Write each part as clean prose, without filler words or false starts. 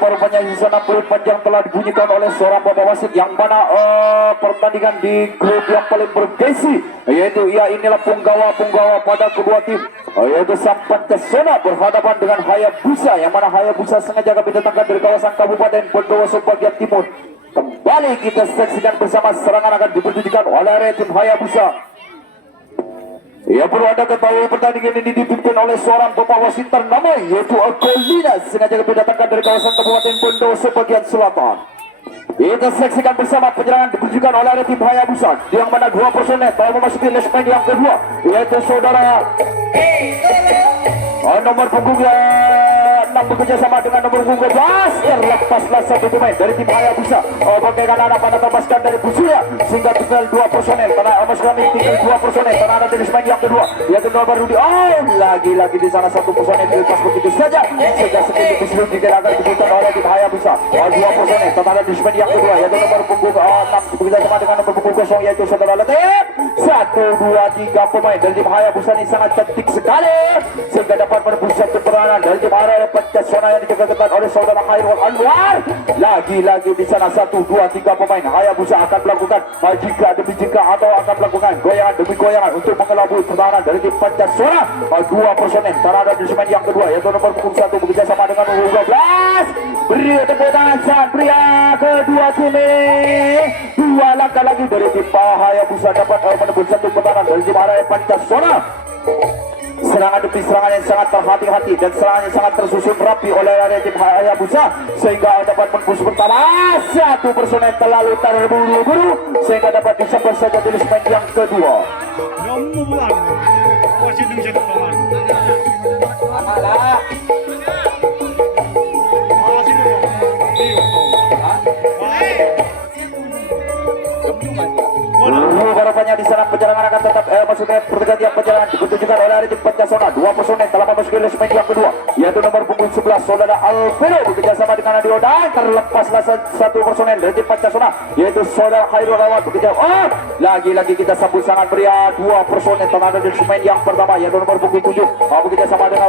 rupa-rupanya sisa 60 panjang telah dibunyikan oleh seorang bapak wasit yang mana pertandingan di grup yang paling bergengsi, yaitu inilah punggawa pada kedua tim, yaitu Sang Pancasona berhadapan dengan Hayabusa, yang mana Hayabusa sengaja kami datangkan dari kawasan Kabupaten Bondowoso bagian timur. Kembali kita saksikan bersama serangan akan dipertunjukkan oleh tim Hayabusa. Ya, perlu Anda ketahui pertandingan ini dipimpin oleh seorang bapak wasit ternama, yaitu Akolina, sengaja didatangkan dari kawasan Kabupaten Bondowoso bagian selatan. Kita saksikan bersama penyerangan ditunjukkan oleh tim Hayabusa, yang mana dua personel telah memasuki lesmen yang kedua, yaitu saudara nomor punggungnya 6 bekerja sama dengan nomor punggung 12. Lepaslah satu pemain dari tim Hayabusa. Bagaikan anak pada tembaskan dari Busuya, sehingga tinggal dua personel. Karena tinggal dua personel. Karena ada di lesmen yang kedua, yaitu nomor Rudi. Lagi-lagi di sana satu personel dilepas begitu saja. Sehingga sekitar Busuya digerakkan dibutuhkan oleh tim Hayabusa. Dua personel. Karena ada di lesmen yang kedua, yaitu nomor punggung 6 bekerja sama dengan nomor punggung 0, yaitu saudara Letep. 1, 2, 3 pemain dari tim Hayabusa ini sangat cantik sekali, sehingga dapat merebut satu peranan dari tim Pancasona yang dijaga ketat oleh saudara Khairul Anwar. Lagi-lagi di sana 1, 2, 3 pemain Hayabusa akan melakukan jika demi jika atau akan melakukan goyangan demi goyangan untuk mengelabui pertahanan dari tim Pancasona. Dua personel terhadap di segmen yang kedua, yaitu nomor punggung 1 bekerja sama dengan nomor 12. Beri tepuk tangan saat pria kedua tim ini. Dua langkah lagi dari tim Hayabusa dapat menembus satu pertahanan dari tim Pancasona. Serangan demi serangan yang sangat terhati-hati dan serangan yang sangat tersusun rapi oleh tim Hayabusa, sehingga dapat menembus pertama. Satu personel terlalu terburu-buru sehingga dapat disambar saja di segmen yang kedua. Harapannya di sana perjalanan akan tetap maksudnya pergantian perjalanan ditunjukkan oleh tim Pancasona. Dua personel telah memasuki lesmen yang kedua, yaitu nomor punggung 11 saudara Alvero bekerjasama dengan Adio, dan terlepaslah satu personel dari tim Pancasona, yaitu saudara Khairul Anwar bekerja. Lagi-lagi kita sambut sangat meriah. Dua personel telah ada di lesmen yang pertama, yaitu nomor punggung 7 bekerjasama dengan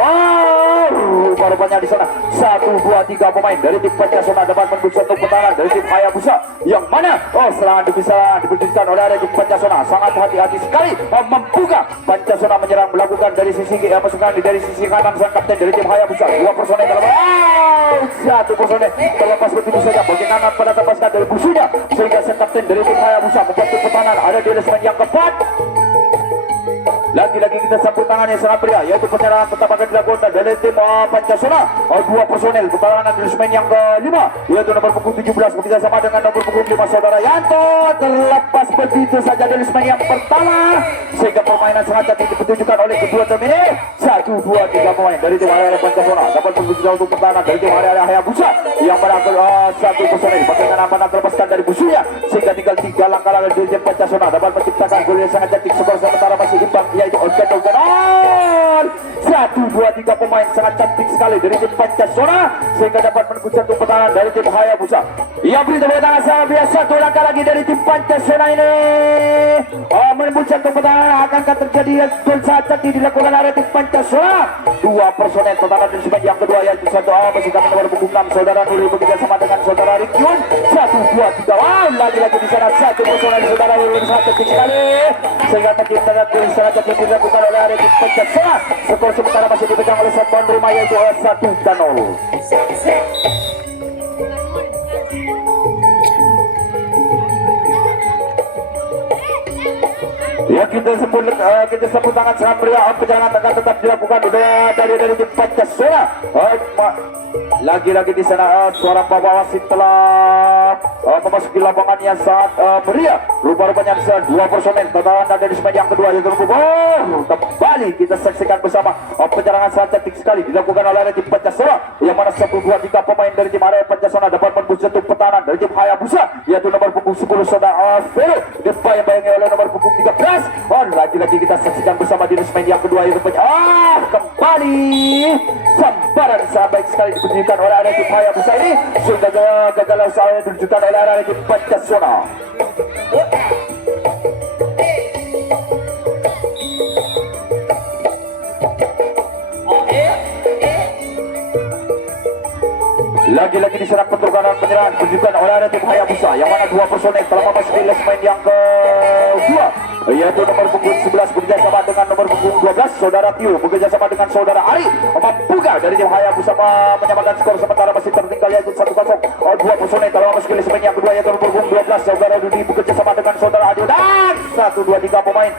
harapannya di sana 1, 2, 3 pemain dari tim Pancasona dapat menembus satu pertahanan dari tim Hayabusa, yang mana serangan demi serangan diperjuangkan oleh tim Pancasona. Sangat hati-hati sekali membuka. Pancasona menyerang melakukan dari sisi dari sisi kanan sang kapten dari tim Hayabusa. Dua personel dalam satu personel terlepas begitu saja bagian kanan pada tepaskan dari musuhnya, sehingga sang kapten dari tim Hayabusa membuat pertahanan ada di lesmen yang keempat. Lagi-lagi kita sambut tangan yang sangat pria, yaitu penyerangan tetap akan dilakukan dari tim Pancasona. Dua personel pertahanan di lesmen yang kelima, yaitu nomor punggung 17 bekerjasama dengan nomor punggung 5 saudara Yanto. Terlepas begitu saja dari lesmen yang pertama, sehingga permainan sangat cantik dipertunjukkan oleh kedua tim ini. 1, 2, 3 pemain dari tim Pancasona dapat berusaha untuk pertahanan dari tim Hayabusa, yang menangkap satu personel bagaimana aman terlepaskan dari musuhnya, sehingga tinggal 3 langkah lagi dari tim Pancasona dapat menciptakan gol yang sangat cantik. Skor sementara masih imbang, yaitu Organ. 1, 2, 3 pemain sangat cantik sekali dari tim Pancasona, sehingga dapat menembus satu pertahanan dari tim Hayabusa. Ia beri tepuk tangan sangat biasa. Satu langkah lagi dari tim Pancasona ini menembus satu pertahanan. Akankah terjadi gol saat cantik dilakukan oleh tim Pancasona? Dua personel pertahanan di segmen yang kedua, yaitu satu masih kami nomor punggung 6 saudara Nuri bekerja sama dengan saudara Rikyun. 1, 2, 3. Lagi-lagi di sana satu personel saudara Nuri sangat cantik sekali, sehingga sangat cantik dilakukan oleh tim Pancasona. Skor sementara masih dipegang oleh tuan rumah, yaitu 1-0. Ya, kita sebut tangan sangat meriah. Perjalanan akan tetap dilakukan dari tim Pancasona. Lagi-lagi di sana seorang bapak wasit telah memasuki lapangan yang sangat meriah. Rupa-rupanya di sana dua personel pertahanan ada di segmen yang kedua, yaitu kembali kita saksikan bersama penyerangan sangat cantik sekali dilakukan oleh tim Pancasona, yang mana 1, 2, 3 pemain dari tim Pancasona dapat menembus satu pertahanan dari tim Hayabusa, yaitu nomor punggung 10 saudara Alvero dibayang-bayangi oleh nomor punggung 13. Lagi-lagi kita saksikan bersama di segmen yang kedua, yaitu kembali sambaran sangat baik sekali diberikan oleh tim Hayabusa ini, sehingga gagal usaha ditunjukkan oleh tim Pancasona. Lagi-lagi diserang pertukaran penyerahan ditunjukkan oleh ada tim Hayabusa yang mana dua personel telah memasuki les main yang kedua, yaitu nomor punggung 11 bekerjasama dengan nomor punggung 12 saudara Tio bekerjasama dengan saudara Ari membuka dari tim Hayabusa menyamakan skor sementara masih tertinggal yaitu 1-0. Dua personel telah memasuki les main yang kedua yaitu nomor punggung 12 saudara Dudi bekerjasama dengan saudara Adio dan 1-2-3 pemain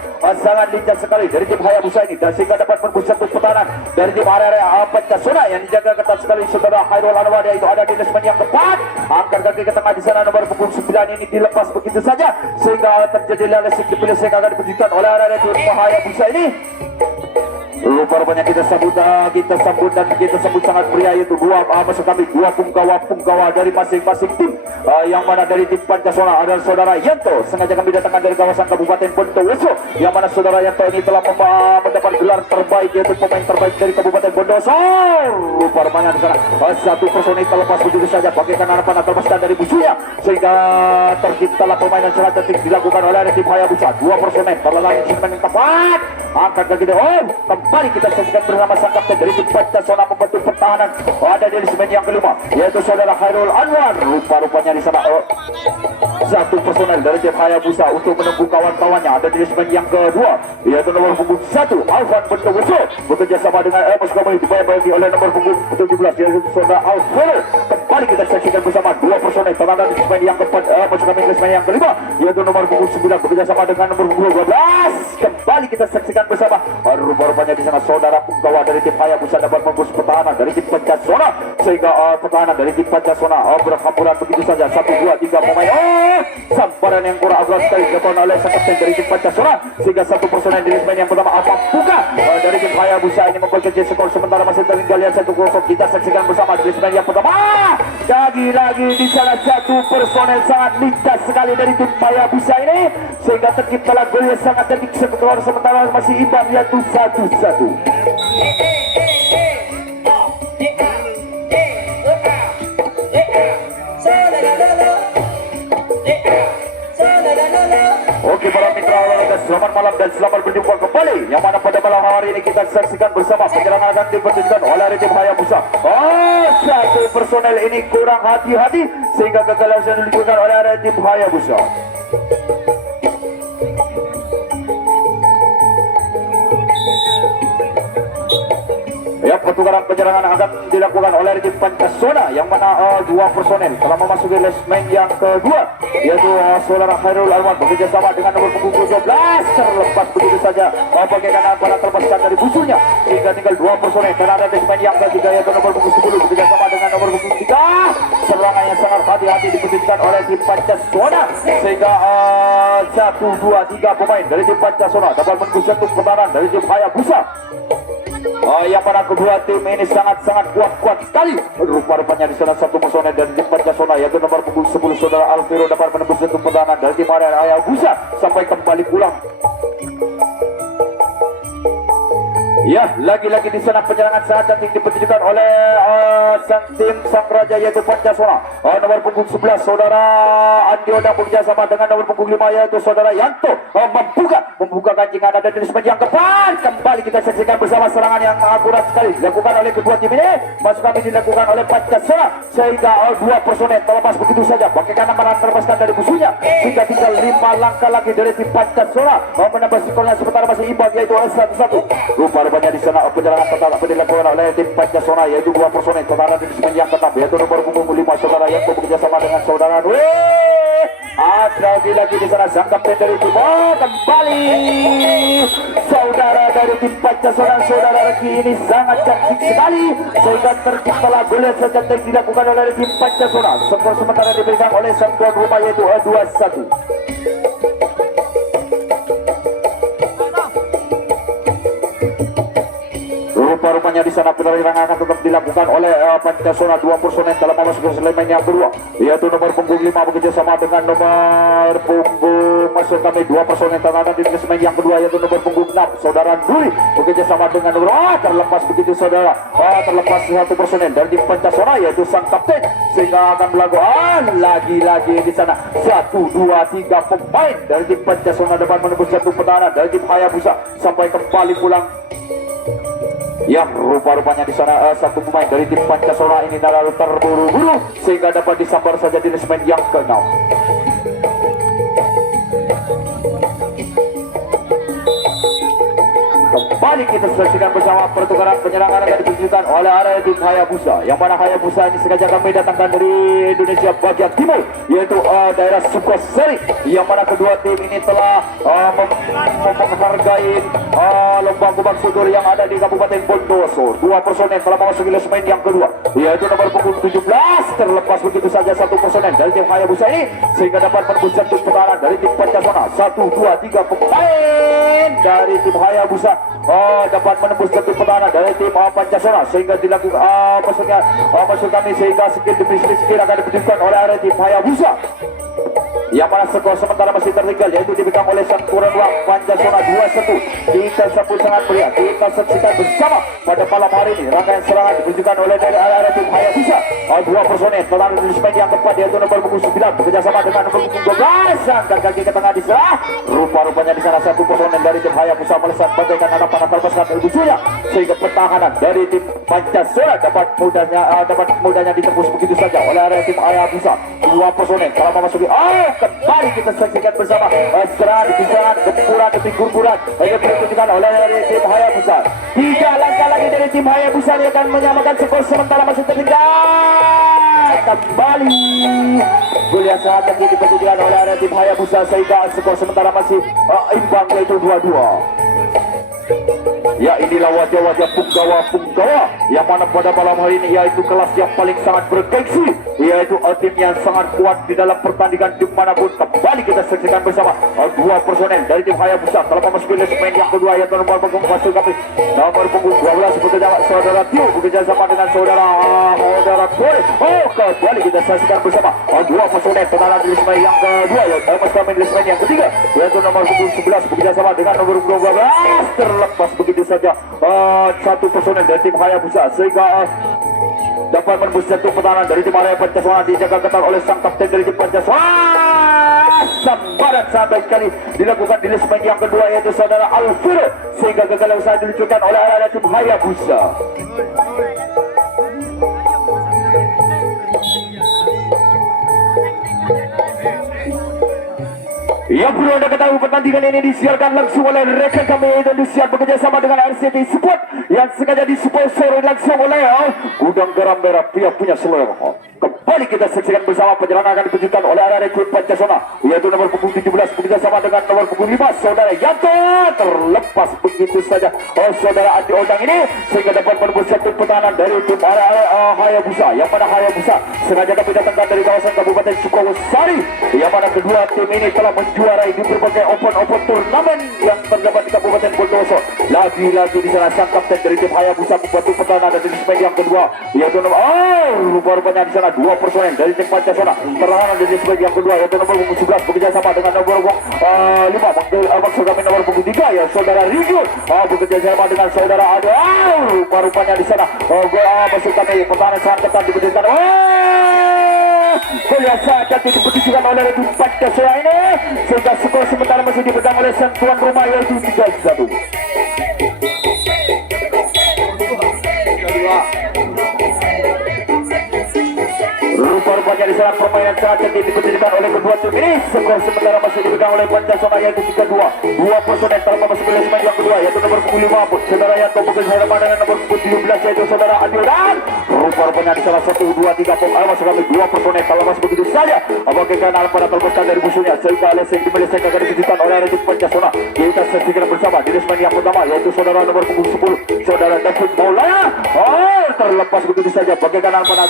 sangat lincah sekali dari tim Hayabusa ini dan sehingga dapat merebut satu pertahanan dari tim area Pancasila yang dijaga ketat sekali saudara Hairul Anwar yaitu ada di les main yang keempat. Angkat kaki ke tengah di sana nomor punggung 9 ini dilepas begitu saja sehingga terjadi lesik dipilih akan diperjukan oleh area tim Hayabusa ini. Lupa rupanya kita sambut dan kita sambut sangat pria yaitu maksud kami dua punggawa dari masing-masing tim yang mana dari tim Pancasila adalah saudara Yanto sengaja kami datangkan dari kawasan Kabupaten Bondowoso yang mana saudara Yanto ini telah mendapat gelar terbaik yaitu pemain terbaik dari Kabupaten Bondowoso. Lupa rupanya di sana satu personil terlepas begitu saja bagaikan anak-anak terlepaskan dari musuhnya sehingga terciptalah permainan sangat cantik dilakukan oleh tim Hayabusa. Dua personil terlalu yang tepat angkat kaki kembali kita saksikan bersama sang kapten dari tim Pancasila membantu pertahanan ada di semen yang kelima yaitu saudara Khairul Anwar. Rupa-rupanya di sana satu personel dari tim Hayabusa untuk menunggu kawan-kawannya ada di semen yang kedua yaitu nomor punggung 1 Alvan Bondowoso bekerja sama dengan Kembali dibayar-bayari oleh nomor punggung 17 yaitu saudara Alvaro. Kembali kita saksikan bersama dua personel terada di semen yang keempat maksud kami di semen yang kelima yaitu nomor punggung 9 bekerja sama dengan nomor punggung 12. Kembali kita saksikan bersama rupa-rupanya di sana saudara punggawa dari tim Hayabusa dapat membus pertahanan dari tim Pancasila sehingga pertahanan dari tim Pancasila berhamburan begitu saja 1, 2, 3 pemain samparan yang kurang agak sekali dilakukan oleh sang kapten dari tim Pancasila sehingga satu personel dari semen yang pertama buka dari tim Hayabusa ini memperkecil skor sementara masih tertinggal 1-0. Kita saksikan bersama di semen yang pertama lagi-lagi di sana satu personel sangat lintas sekali dari tim Hayabusa ini sehingga terciptalah gol yang sangat cantik sementara masih imbang yaitu 1-1. Oke para mitra olahraga, selamat malam dan selamat berjumpa kembali yang mana pada malam hari ini kita saksikan bersama penyerangan akan dipertunjukkan oleh tim Hayabusa. Satu personel ini kurang hati-hati sehingga kegagalan dilakukan oleh tim Hayabusa. Ya, pertukaran penyerangan akan dilakukan oleh tim Pancasila yang mana dua personel telah memasuki les main yang kedua yaitu saudara Khairul Anwar bekerja sama dengan nomor punggung 12 terlepas begitu saja bagaikan para terlepaskan dari musuhnya sehingga tinggal dua personel dan ada les main yang ketiga yaitu nomor punggung 10 bekerja sama dengan nomor punggung 3. Serangan yang sangat hati-hati diperhatikan oleh tim Pancasila sehingga 1, 2, 3 pemain dari tim Pancasila dapat menembus satu pertahanan dari tim Hayabusa. Yang mana kedua tim ini sangat-sangat kuat sekali. Rupa-rupanya di sana satu personel dari tim Pancasila yaitu nomor punggung 10 saudara Alvaro dapat menembus satu pertahanan dari tim Hayabusa sampai kembali pulang. Ya, lagi-lagi di sana penyerangan sangat cantik dipertunjukkan oleh sang tim sang raja yaitu Pancasila. Nomor punggung 11 saudara Andi Odang bekerja sama dengan nomor punggung 5 yaitu saudara Yanto membuka kancing ada di semen yang keempat. Kembali kita saksikan bersama serangan yang akurat sekali dilakukan oleh kedua tim ini. Masuk kami dilakukan oleh Pancasila sehingga dua personel terlepas begitu saja bagaikan amanah terlepaskan dari musuhnya sehingga tinggal 5 langkah lagi dari tim Pancasila menambah skornya sementara masih imbang yaitu oleh 1-1. Rupanya di sana penyerangan tetap dilakukan oleh tim Pancasila yaitu dua personel saudara di semen yang tetap yaitu nomor punggung 5 saudara yang bekerja sama dengan saudara lagi di sana sang kapten dari tim kembali saudara dari tim Pancasila saudara Reki ini sangat cantik sekali sehingga terciptalah gol yang cantik dilakukan oleh tim Pancasila. Skor sementara diberikan oleh sang tuan rumah yaitu 2-1. Rupa-rupanya di sana penyerangan akan tetap dilakukan oleh Pancasila. Dua personel dalam memasuki selemen yang kedua yaitu nomor punggung 5 bekerja sama dengan nomor punggung maksud kami dua personel terada di selemen yang kedua yaitu nomor punggung 6 saudara Duli bekerja sama dengan nomor terlepas begitu saudara terlepas satu personel dari tim Pancasila yaitu sang kapten sehingga akan melakukan lagi-lagi di sana 1, 2, 3 pemain dari tim Pancasila dapat menembus satu pertahanan dari tim Hayabusa sampai kembali pulang. Ya, rupa-rupanya di sana satu pemain dari tim Pancasona ini lalu terburu-buru sehingga dapat disambar saja di resmen yang ke-6. Kembali kita saksikan bersama pertukaran penyerangan yang ditunjukkan oleh area tim Hayabusa, yang mana Hayabusa ini sengaja kami datangkan dari Indonesia bagian timur, yaitu daerah Sukoseri, yang mana kedua tim ini telah menghargai lomba gubak sudur yang ada di Kabupaten Bondoso. Dua personel telah memasuki lesmen yang kedua, yaitu nomor punggung 17 terlepas begitu saja satu personel dari tim Hayabusa ini sehingga dapat menembus jatuh pertahanan dari tim Pancasona. 1, 2, 3 pemain dari tim Hayabusa dapat menembus jatuh pertahanan dari tim Pancasona sehingga dilakukan maksud kami sehingga skill demi skill akan ditunjukkan oleh area tim Hayabusa, yang mana skor sementara masih tertinggal yaitu dipegang oleh sang tuan rumah Pancasona 2-1. Kita sambut sangat meriah, kita saksikan bersama pada malam hari ini rangkaian serangan ditunjukkan oleh dari area tim Hayabusa. Dua personel telah di spek yang tepat yaitu nomor punggung 9 bekerjasama dengan nomor punggung 12, angkat kaki ke tengah di sana. Rupa-rupanya di sana satu personel dari tim Hayabusa melesat bagaikan anak panah terpesat ilmusunya sehingga pertahanan dari tim Pancasona dapat mudahnya ditembus begitu saja oleh area tim Hayabusa. Dua personel telah memasuki kembali kita saksikan bersama serangan gempuran demi gurguran yang ditunjukkan oleh tim Hayabusa. 3 langkah lagi dari tim Hayabusa yang akan menyamakan skor sementara masih tertinggal. Kembali goliat saat yang diperhatikan oleh area tim Hayabusa sehingga skor sementara masih imbang yaitu 2-2. Ya, inilah wajah-wajah punggawa yang mana pada malam hari ini yaitu kelas yang paling sangat bergengsi, yaitu tim yang sangat kuat di dalam pertandingan dimanapun. Kembali kita saksikan bersama dua personel dari tim Hayabusa telah memasuki lesmen yang kedua yaitu nomor punggung masuk kami nomor punggung 12 bekerja saudara Tio bekerja sama dengan saudara Boris. Kembali kita saksikan bersama dua personel tenaga di lesmen yang kedua yaitu kami di lesmen yang ketiga yaitu nomor punggung 11 bekerja sama dengan nomor 12 terlepas begitu saja satu personel dari tim Hayabusa sehingga dapat menembus jatuh pertahanan dari tim area Pancasona dijaga ketat oleh sang kapten dari tim Pancasona. Sambaran sampai sekali dilakukan di lesmen yang kedua yaitu saudara Alfiro sehingga gagal usaha diluncurkan oleh area tim Hayabusa. Yang perlu anda ketahui pertandingan ini disiarkan langsung oleh rekan kami Indonesia bekerja sama dengan RCTI Sport yang sengaja disponsori langsung oleh Gudang Garam Merah Pihak punya selera. Kembali kita saksikan bersama penyerangan akan ditunjukkan oleh area tim Pancasona yaitu nomor punggung 17 bekerja sama dengan nomor punggung 5 saudara Yanto terlepas begitu saja saudara Andi Odang ini sehingga dapat menembus satu pertahanan dari tim area Hayabusa, yang mana Hayabusa sengaja kami datangkan dari kawasan Kabupaten Sukosari, yang mana kedua tim ini telah menjuarai di berbagai open turnamen yang terdapat di Kabupaten Bondoso. Lagi-lagi di sana sang kapten dari tim Hayabusa membantu pertahanan dari lesmen yang kedua yaitu rupa-rupanya di sana dua personel dari tim Pancasona pertahanan dari lesmen yang kedua yaitu nomor punggung 11 bekerja sama dengan nomor 5 maksud kami nomor punggung 3 ya saudara Rizul bekerja sama dengan saudara Ado. Rupa-rupanya di sana maksud kami pertahanan sangat ketat diberikan goliat saja diperhitungkan oleh tim Pancasona ini sehingga skor sementara masih dipegang oleh sang tuan rumah yaitu 3-1. Rupa-rupanya di sana permainan sangat cantik diperhitungkan oleh kedua tim ini. Skor sementara masih dipegang oleh Pancasona yaitu 3-2. Dua personel telah memasuki lesmen yang kedua yaitu nomor punggung 5 saudara Yanto bekerja sama dengan nomor punggung 17 yaitu saudara Adil dan rupa-rupanya di sana 1, 2, 3 masuk kami dua personel kalau masih begitu saja bagaikan pada terpecah dari musuhnya sehingga leseng dimelesaikan akan ditunjukkan oleh tim Pancasona. Kita saksikan bersama di lesmen yang pertama yaitu saudara nomor punggung 10 saudara David Maulana terlepas begitu saja bagaikan pada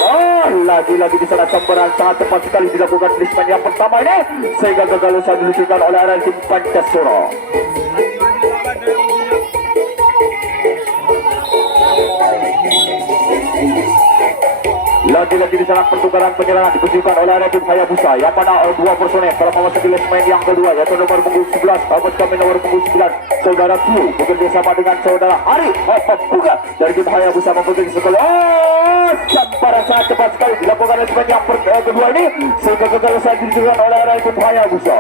lagi-lagi di sana sambaran sangat tepat sekali dilakukan di lesmen yang pertama ini sehingga gagal usaha diluncurkan oleh area tim Pancasona. Lagi-lagi di sana pertukaran penyerangan ditunjukkan oleh area tim Hayabusa, yang mana dua personel telah memasuki lesmen yang kedua yaitu nomor punggung 11 kami nomor punggung 9 saudara Q bekerja sama dengan saudara Ari Papuga dari tim Hayabusa memasuki sekolah. Sambaran sangat cepat sekali dilakukan lesmen yang kedua ini sehingga gagal usaha ditunjukkan oleh area tim Hayabusa.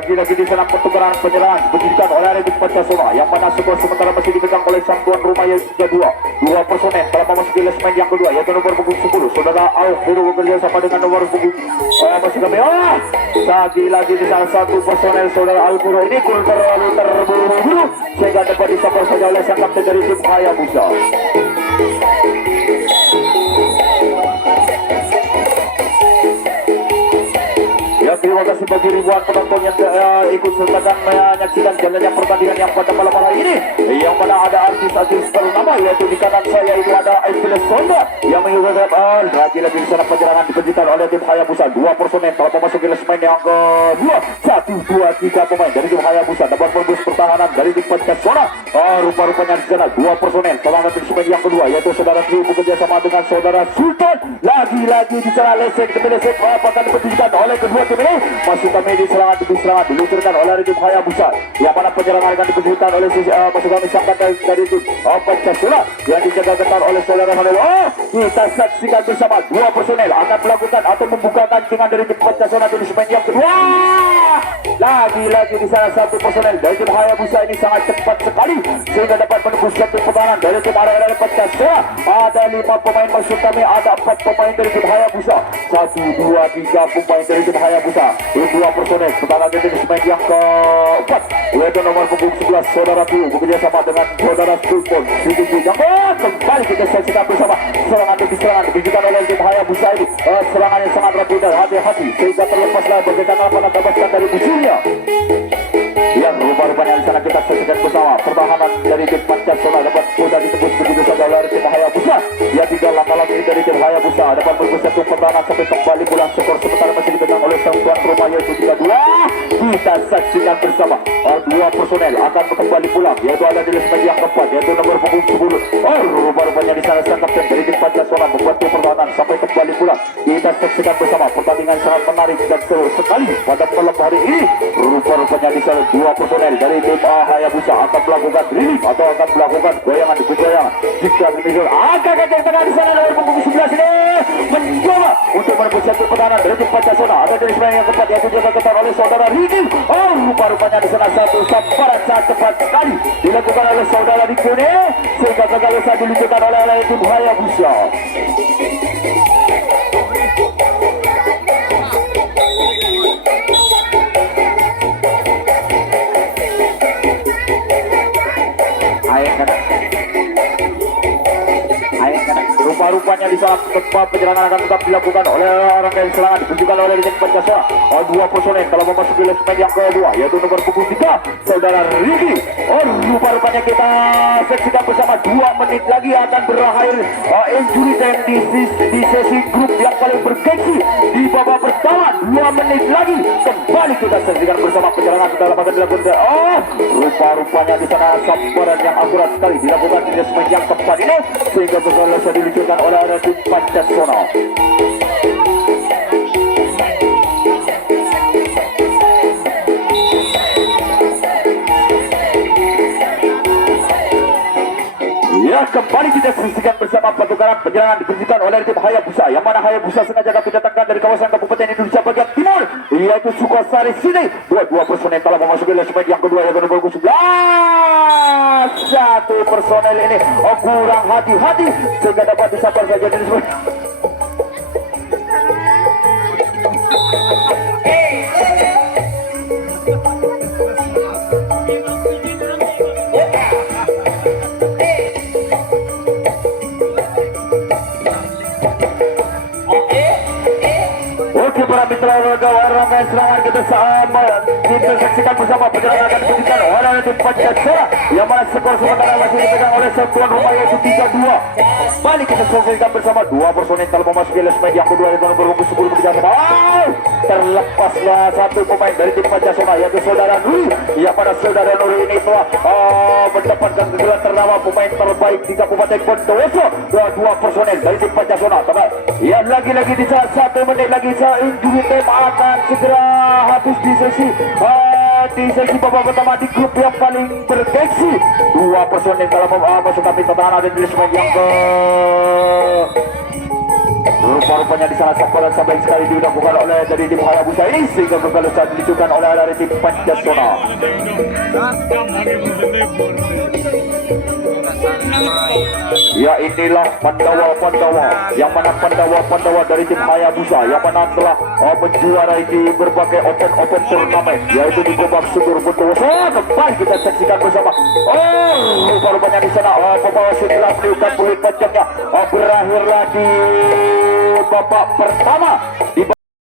Lagi-lagi di sana pertukaran penyerangan diberikan oleh Arifin Pancasona, yang mana skor sementara masih dipegang oleh sang tuan rumah yaitu dua personel telah memasuki lesmen yang kedua yaitu nomor punggung 10 saudara Auf bekerja sama dengan nomor punggung masih kami lagi-lagi di salah satu personel saudara Auf ini kurang terlalu terburu-buru sehingga dapat disapar saja oleh sang kapten dari tim Hayabusa. Ya, terima kasih bagi ribuan penonton yang ikut sertakan menyaksikan jalannya pertandingan yang pada malam hari ini, yang mana ada artis-artis ternama yaitu di kanan saya itu ada Aifiles Sonda yang menyuguhkan lagi-lagi di sana penyerangan dipenjikan oleh tim Hayabusa. Dua personel telah memasuki lesmen yang kedua. 1, 2, 3 pemain dari tim Hayabusa dapat merebut pertahanan dari tim Pancasona. Rupa-rupanya di sana dua personel telah mengambil lesmen yang kedua yaitu saudara Trio bekerja sama dengan saudara Sultan. Lagi-lagi di sana lesek demi lesek akan dipenjikan oleh kedua tim ini. Masuk kami di serangan diluncurkan oleh tim Hayabusa, yang mana penyerangan akan dipenjikan oleh masuk kami sangkan dari tim Pancasona yang dijaga ketat oleh saudara Hanelo. Kita saksikan bersama dua personel akan melakukan atau membuka kancingan dari tim Pancasona di lesmen yang kedua. Lagi-lagi di sana satu personel dari tim Hayabusa ini sangat cepat sekali sehingga dapat menembus satu pertahanan dari tim arah Pancasona. Ada 5 pemain masuk kami, ada 4 pemain dari tim Hayabusa. 1, 2, 3 pemain dari tim Hayabusa. Dua personel pertahanan dari lesmen yang keempat yaitu nomor punggung 11 saudara Tio bekerja sama dengan saudara Sultan. Kembali kita saksikan bersama serangan demi serangan diberikan oleh tim Hayabusa ini. Serangan yang sangat rapi dan hati-hati sehingga terlepaslah bagaimana pada tabaskan dari musuhnya. Yang rupa-rupanya di sana kita saksikan bersama pertahanan dari tim Pancasona dapat mudah ditembus begitu saja oleh tim Hayabusa. Ya, tidak lama lagi dari tim Hayabusa dapat merebut satu pertahanan sampai kembali pulang skor sementara masih dipegang oleh sang tuan rumah yaitu 3-2. Kita saksikan bersama dua personel akan kembali pulang yaitu ada di lesmen yang keempat yaitu nomor punggung 10. Rupa-rupanya di sana sang kapten dari tim Pancasona membantu pertahanan sampai kembali pulang. Kita saksikan bersama pertandingan sangat menarik dan seru sekali pada malam hari ini. Rupa-rupanya di sana dua personel dari tim Hayabusa akan melakukan relief atau akan melakukan goyangan di goyangan. Jika demikian agak yang tengah di sana nomor punggung 11 ini mencoba untuk merebut satu pertahanan dari tim Pancasona. Ada di lesmen yang keempat yaitu jaga ketat oleh saudara Riki. Rupa-rupanya di sana satu samparan sangat cepat sekali dilakukan oleh saudara Riki ini sehingga gagal usah diluncurkan oleh tim Hayabusa. Rupa-rupanya di saat tempat penyerangan akan tetap dilakukan oleh orang yang serangan ditunjukkan oleh tim Pancasona. Dua personel telah memasuki lesmen yang kedua yaitu nomor punggung 3 saudara Riki. Rupa-rupanya kita saksikan bersama 2 menit lagi akan berakhir injury time di sesi grup yang paling bergengsi di babak pertama. 2 menit lagi kembali kita saksikan bersama penyerangan dalam akan dilakukan. Rupa-rupanya di sana sambaran yang akurat sekali dilakukan di lesmen yang keempat ini sehingga bisa diluncurkan oleh tim Pancasona. Ya, kembali kita saksikan bersama pertukaran penyerangan diperlukan oleh tim Hayabusa, yang mana Hayabusa sengaja didatangkan dari kawasan Kabupaten Indonesia bagian timur yaitu Sukasari sini. Dua personel telah memasuki lesmen yang kedua yaitu nomor 11. Satu personel ini kurang hati-hati sehingga dapat disabar saja di lesmen. Para mitra warga serangan kita saksikan bersama penyerangan akan ditunjukkan oleh tim Pancasona yang mana skor sementara masih dipegang oleh tuan rumah yaitu 3-2. Balik kita saksikan bersama 2 personel telah memasuki lesmen yang kedua yaitu nomor 10 Pancasona. Terlepaslah satu pemain dari tim Pancasona yaitu saudara Nuri, yang mana saudara Nuri ini telah mendapatkan gelar ternama pemain terbaik di Kabupaten Bondowoso. 2 personel dari tim Pancasona. Ya, lagi-lagi di saat 1 menit lagi injury time akan segera habis di sesi babak pertama di grup yang paling bergengsi. 2 personel dalam masuk kami pertahanan ada di lesmen yang ke Rupa-rupanya di sana samparan sampai sekali dilakukan oleh dari tim Hayabusa ini sehingga gagal saat ditunjukkan oleh dari tim Pancasona. Ya inilah Pandawa yang mana Pandawa dari tim Hayabusa yang mana telah menjuarai di berbagai open turnamen yaitu di Gobak Sudur Bondowoso. Kembali kita saksikan bersama. Rupa-rupanya di sana pembawa setelah melihat peluit panjangnya berakhirlah di babak pertama.